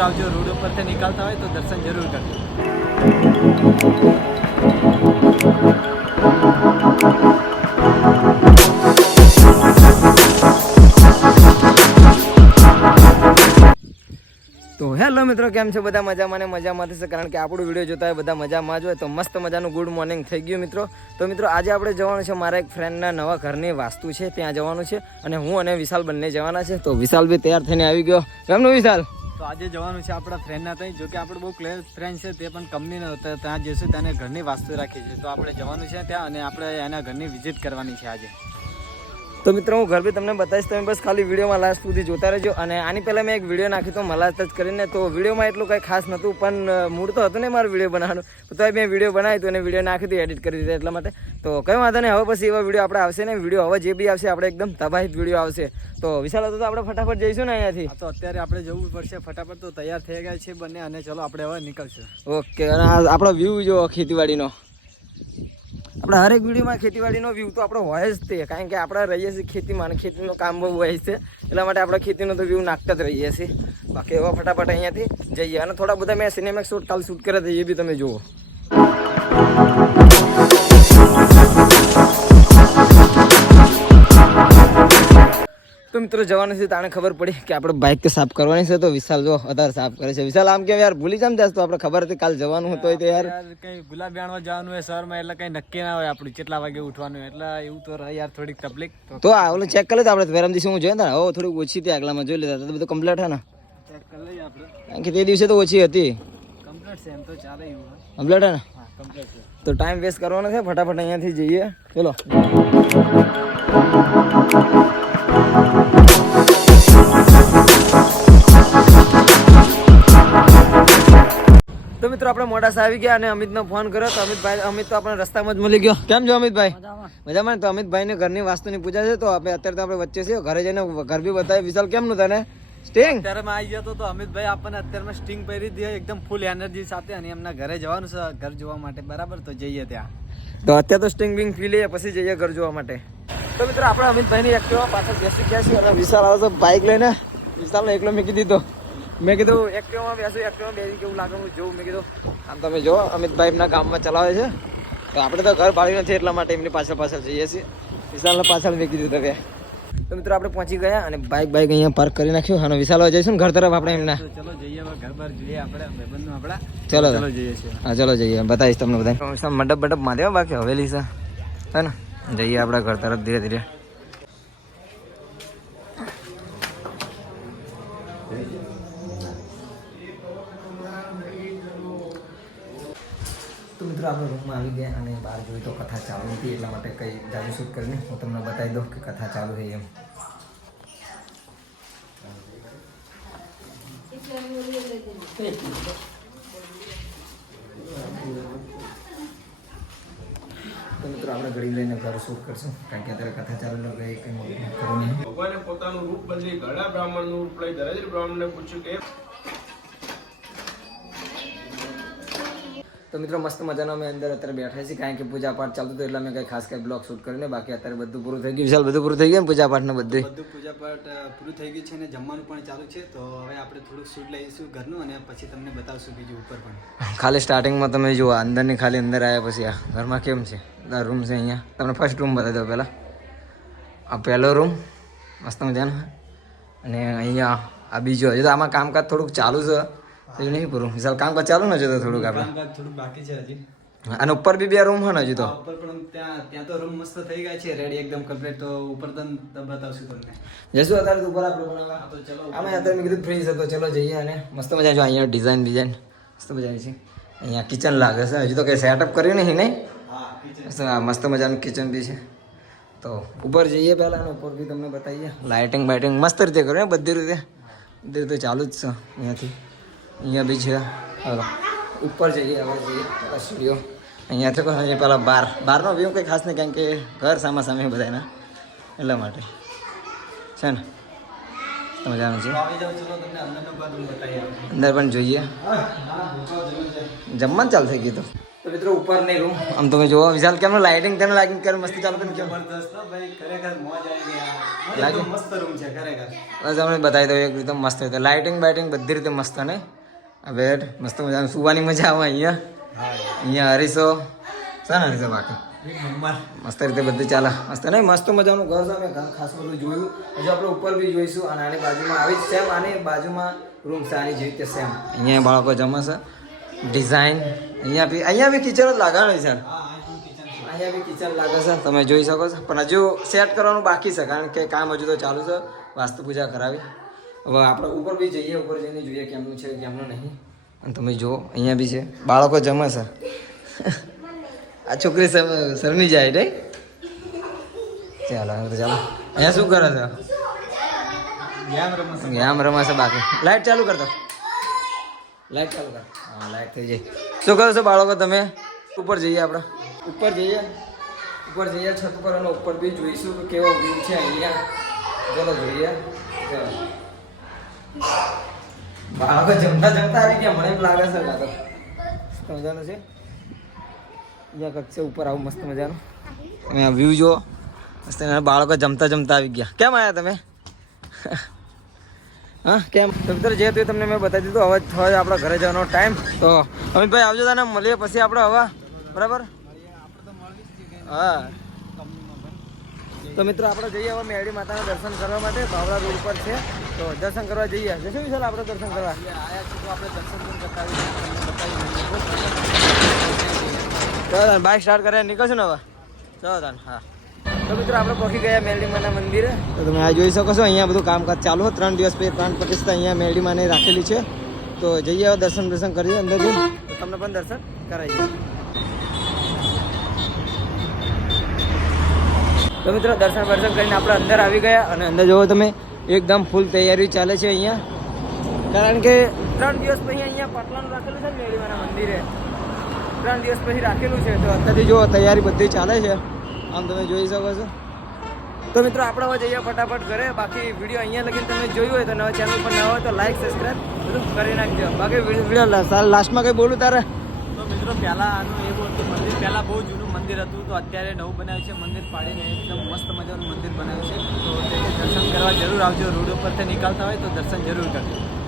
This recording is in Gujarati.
જરૂર આવજો. રોડ ઉપરથી નીકળતા હોય તો દર્શન જરૂર કરજો. તો હેલો મિત્રો, કેમ છો? બધા મજામાં ને મજામાં થશે કારણ કે આપણું વીડિયો જોતા હોય, બધા મજામાં જ હોય, તો મસ્ત મજાનું ગુડ મોર્નિંગ થઈ ગયું મિત્રો. તો મિત્રો, આજે આપણે જવાનું છે મારા એક ફ્રેન્ડના નવા ઘરની વાસ્તુ છે, ત્યાં જવાનું છે. અને હું અને વિશાલ બંને જવાના છે. તો વિશાલ બી તૈયાર થઈને આવી ગયો. કેમનું વિશાલ? તો આજે જવાનું છે આપણા ફ્રેન્ડના ત્યાં જો કે આપણું બહુ ક્લિયર ફ્રેન્ડ છે તે પણ કંપનીનો ત્યાં જઈશું, ત્યાં ઘરની વાસ્તુ રાખી છે તો આપણે જવાનું છે ત્યાં અને આપણે એના ઘરની વિઝિટ કરવાની છે આજે. તો મિત્રો હું ઘર બી તમને બતાવીશ. તમે બસ ખાલી વિડીયોમાં લાસ્ટ સુધી જોતા રહેજો. અને આની પહેલાં મેં એક વીડિયો નાખ્યો તો મલાજ જ કરીને. તો વિડીયોમાં એટલું કંઈ ખાસ નહોતું પણ મૂળ તો હતું ને મારું વીડિયો બનાવવાનું. તો મેં વીડિયો બનાવ્યું હતું અને વીડિયો નાખી હતું એડિટ કરી દીધા એટલા માટે. તો કંઈ વાંધો નહીં હવે પછી એવા વીડિયો આપણે આવશે ને વીડિયો હવે જે બી આવશે આપણે એકદમ તબાહિત વીડિયો આવશે. તો વિશાલ હતો તો આપણે ફટાફટ જઈશું ને અહીંયાથી. તો અત્યારે આપણે જવું પડશે ફટાફટ. તો તૈયાર થઈ ગયા છે બંને અને ચલો આપણે હવે નીકળશું. ઓકે અને આપણો વ્યૂ જો ખેતીવાડીનો. આપણે હરેક વિડીયોમાં ખેતીવાડીનો વ્યૂ તો આપણો હોય જ તે, કારણ કે આપણે રહીએ છીએ ખેતીમાં ખેતીનું કામ બહુ હોય છે. એટલા માટે આપણે ખેતીનો તો વ્યૂ નાખતા જ રહીએ છીએ. બાકી એવા ફટાફટ અહીંયાથી જઈએ. અને થોડા બધા મેં સિનેમેક શૂટ કાલ શૂટ કર્યા હતા, એ બી તમે જુઓ. તો મિત્રો જવાનું છે તાણે ખબર પડી કે આપણે બાઇક સાફ કરવાની છે. તો વિશાલ જો અત્યારે સાફ કરે છે. વિશાલ આમ કેમ યાર? ભૂલી જામ જાસ તો આપણે ખબર હતી કાલ જવાનું હતું તો યાર. કઈ ગુલાબ જાણવા જવાનું હોય શહેરમાં એટલે કઈ નક્કી ના હોય આપણું કેટલા વાગે ઉઠવાનું એટલે એવું તો રહે યાર થોડીક તકલીફ. તો આ ઓલું ચેક કરી આપણે વેરમ દિવસે હું જોઈ ને હવે થોડીક ઓછી હતી આગલામાં જોઈ લેતા તો બધું કમ્પ્લીટ હે ને? ચેક કરી લઈએ આપણે. કારણ કે તે દિવસે તો ઓછી હતી. કમ્પ્લીટ છે એમ તો ચાલે એવું કમ્પ્લીટ હે ને? કમ્પ્લીટ છે. તો ટાઈમ વેસ્ટ કરવાનો છે. ફટાફટ અહીંયાથી જઈએ. ચલો. તો મિત્રો આપણે મોડાસા આવી ગયા અને અમિતનો ફોન કર્યો તો અમિતભાઈ અમિત તો આપણે રસ્તામાં જ મળી ગયો. કેમ છો અમિતભાઈ? મજામાં. તો અમિતભાઈને ઘરની વાસ્તુની પૂજા છે તો આપણે અત્યારે તો આપણે વચ્ચે છીએ. ઘરે જઈને ઘર બી બતાવી. વિશાલ કેમનું તને? સ્ટિંગ અત્યારે આવી ગયો તો તો અમિતભાઈ આપણને અત્યારમાં સ્ટિંગ પહેરી દીધી. એકદમ ફૂલ એનર્જી સાથે અને એમના ઘરે જવાનું છે ઘર જોવા માટે. બરાબર? તો જઈએ ત્યાં. તો અત્યારે તો સ્ટિંગ બિંગ પી લઈએ પછી જઈએ ઘર જોવા માટે. તો મિત્રો આપણે અમિતભાઈની એક્ટિવા પાછળ બેસી ગયા છીએ. અને વિશાલ આવે તો બાઇક લઈને. વિશાલને એકલો મૂકી દીધો મેં કીધું એક્ટિવામાં બેસું એક્ટિવામાં બેસી કેવું લાગે? હું જોઉં. મેં કીધું આમ તમે જો અમિતભાઈ એમના ગામમાં ચલાવે છે. તો આપણે તો ઘર ભાડ્યું નથી એટલા માટે એમની પાછળ પાછળ જઈએ છીએ. વિશાલને પાછળ મૂકી દીધો કે તો મિત્રો આપણે પહોંચી ગયા અને બાઇક બાઇક અહીંયા પાર્ક કરી નાખ્યું. અને વિશાલ હવે જઈશું ને ઘર તરફ આપણે એમના. તો ચલો જઈએ ઘર બાર જઈએ આપણે ભાઈબંધનું આપણા. ચલો. ચલો જઈએ છીએ. હા ચલો જઈએ. બતાવીશ તમને બધા મંડપ મંડપમાં દેવા બાકી હવેલી છે. હે ને? જઈએ આપણા ઘર તરફ ધીરે ધીરે તો મિત્રો આપણે રૂમમાં આવી ગયા અને બહાર જોઈ તો કથા ચાલુ હતી એટલા માટે કંઈ જાદુ શૂટ કરીને હું તમને બતાવી દઉં કે કથા ચાલુ થઈ એમ તો મિત્રો આપણે ઘડી લઈને ઘર શૂટ કરશું. કારણ કે અત્યારે કથા ચાલુ રહે, કંઈ મોટી ભગવાને પોતાનું રૂપ બદલી ઘણા બ્રાહ્મણનું રૂપ લઈ દરેક બ્રાહ્મણને પૂછ્યું કે તો મિત્રો મસ્ત મજાનો અમે અંદર અત્યારે બેઠા છીએ. કારણ કે પૂજા પાઠ ચાલતું હતું એટલે અમે કંઈ ખાસ કંઈ બ્લોગ શૂટ કરીને બાકી અત્યારે બધું પૂરું થઈ ગયું. વિશાલ બધું પૂરું થઈ ગયું ને પૂજા પાઠને બધું બધું પૂજા પાઠ પૂરું થઈ ગયું છે અને જમવાનું પણ ચાલુ છે. તો હવે આપણે થોડુંક શૂટ લઈશું ઘરનું અને પછી તમને બતાવશું બીજું ઉપર પણ. ખાલી સ્ટાર્ટિંગમાં તમે જુઓ અંદરની ખાલી અંદર આવ્યા પછી આ ઘરમાં કેમ છે? આ રૂમ છે અહીંયા. તમને ફર્સ્ટ રૂમ બતાવી દો પહેલાં. આ પહેલો રૂમ મસ્ત મજાનો. અને અહીંયા આ બીજો હજુ તો આમાં કામકાજ થોડુંક ચાલુ છે. હજુ નહીં પૂરું. વિશાલ કામકાજ ચાલુ ને હજુ તો થોડુંક આપણે? થોડુંક બાકી છે હજી. અને ઉપર બી બે રૂમ ને હજુ તો? ઉપર પણ ત્યાં ત્યાં તો રૂમ મસ્ત થઈ ગયા છે રેડી એકદમ કમ્પ્લીટ તો ઉપર તો બતાવશું તમને. જશું અત્યારે ઉપર આપણે બનાવવા તો ચલો આમાં અત્યારે મેં કીધું ફ્રી છે તો ચલો જઈએ અને મસ્ત મજા જો અહીંયા ડિઝાઇન ડિઝાઇન મસ્ત મજા આવી છે. અહીંયા કિચન લાગે છે. હજુ તો કંઈ સેટઅપ કર્યું નહીં નહીં? મસ્ત મજાનું કિચન બી છે. તો ઉપર જઈએ પહેલાં ઉપર બી તમને બતાવીએ. લાઇટિંગ બાઇટિંગ મસ્ત રીતે કર્યું બધી રીતે. બધી રીતે ચાલુ જ છે અહીંયાથી. અહીંયા બી છે. હવે ઉપર જઈએ હવે જઈએ. પેલા સ્ટુડિયો અહીંયાથી પણ પહેલાં બાર. બારનો વ્યૂ કંઈ ખાસ નહીં કારણ કે ઘર સામા સામે બધાના એટલા માટે. છે ને? મજાનું છે? અંદર પણ જોઈએ. જમવાનું ચાલુ થઈ ગયું તો. તો મિત્રો ઉપર નહીં રૂમ આમ તમે જોવો વિશાલ કેમ લાઇટિંગ તેને લાઇટિંગ કરે મસ્તી ચાલુ કરી કેમ? જબરદસ્ત ભાઈ ખરેખર મોજ આવી ગયા લાગે? મસ્ત રૂમ છે ખરેખર. બસ તમને બતાવી દઉં એક રીતે મસ્ત લાઇટિંગ બાઇટિંગ બધી રીતે મસ્ત ને? બેડ મસ્ત મજા સુવાની મજા આવે અહીંયા. અહીંયા હરીસો છે હરીશો બાકી? મસ્ત રીતે બધું ચાલે. મસ્ત નહીં, મસ્ત મજાનું ઘર અમે ખાસ બધું જોયું. હજુ આપણે ઉપર બી જોઈશું અને આની બાજુમાં આવી સેમ આની બાજુમાં રૂમ છે. આની જેવી કે સેમ અહીંયા બાળકો જમે છે. ડિઝાઇન અહીંયા બી અહીંયા બી કિચન જ લાગવાનું છે. અહીંયા બી કિચન લાગે છે. તમે જોઈ શકો છો. પણ હજુ સેટ કરવાનું બાકી છે. કારણ કે કામ હજુ તો ચાલુ છે. વાસ્તુ પૂજા કરાવી. હવે આપણે ઉપર બી જઈએ ઉપર જઈને જોઈએ કેમનું છે કેમનું નહીં. અને તમે જુઓ અહીંયા બી છે. બાળકો જમે છે. આ છોકરી શર- શરમી જાય રે ચાલો તો ચાલો. અહીંયા શું કરે છે? ગેમ રમશે બાકી. લાઈટ ચાલુ કરતો લાઈટ ચાલુ કર. હા લાઈટ થઈ જાય. શું કરો છો બાળકો તમે? ઉપર જઈએ આપણે. ઉપર જઈએ. ઉપર જઈએ છત પર અને ઉપર બી જોઈશું કે કેવો વ્યૂ છે અહીંયા. ચલો જોઈએ. ચલો. બાળકો જમતા જમતા આવી ગયા, મને લાગે છે કાં મસ્ત મજાનું છે. કંઈક છે ઉપર આવું મસ્ત મજાનું. તમે આ વ્યૂ જુઓ. મસ્ત બાળકો જમતા જમતા આવી ગયા. કેમ આવ્યા તમે? હા, કેમ? તો મિત્રો, જે હતું તમને મેં બતાવી દીધું. હવે થયો આપણે ઘરે જવાનો ટાઈમ તો અમિતભાઈ, આવજો તને મળીએ પછી આપણે હવે. બરાબર? હા. તો મિત્રો આપણે જઈએ હવે મેળી માતાના દર્શન કરવા માટે. બાવળા રોડ પર છે. તો દર્શન કરવા જઈએ જશું વિશાલ આપણે દર્શન કરવા? ચાલો બાઇક સ્ટાર્ટ કરે નીકળશું ને હવે? ચાલો હા. તો મિત્રો આપણે પહોંચી ગયા મેરડીમાના મંદિરે. તો તમે આ જોઈ શકો છો અહીંયા બધું કામકાજ ચાલુ હોય ત્રણ દિવસ પછી પ્રાણ પ્રતિષ્ઠા અહીંયા મેરડીમાને રાખેલી છે. તો જઈએ દર્શન દર્શન કરીએ અંદર તમને પણ દર્શન કરાવીએ. તો મિત્રો, દર્શન દર્શન કરીને આપણે અંદર આવી ગયા અને અંદર જોવો તમે, એકદમ ફૂલ તૈયારી ચાલે છે અહીંયા. કારણ કે ત્રણ દિવસ પછી અહીંયા પાટલાનું રાખેલું છે ને મેળીવાના મંદિરે? ત્રણ દિવસ પછી રાખેલું છે, તો અત્યારથી જોવો તૈયારી બધી ચાલે છે. આમ તમે જોઈ શકો છો. તો મિત્રો, આપણે હવે જઈએ ફટાફટ ઘરે બાકી વીડિયો અહીંયા લગીને તમે જોયું હોય તો નવા ચેનલ પર નવા હોય તો લાઈક સબસ્ક્રાઈબ બધું કરી નાખજો. બાકી વીડિયો લાસ્ટમાં કંઈ બોલું તારે? તો મિત્રો પહેલાં આનું એવું હતું મંદિર પહેલાં બહુ જૂનું મંદિર હતું, તો અત્યારે નવું બનાવ્યું છે, મંદિર પાડીને એકદમ મસ્ત મજાનું મંદિર બનાવ્યું છે. તો દર્શન કરવા જરૂર આવજો, રોડ ઉપરથી નીકળતા હોય તો દર્શન જરૂર કરજો.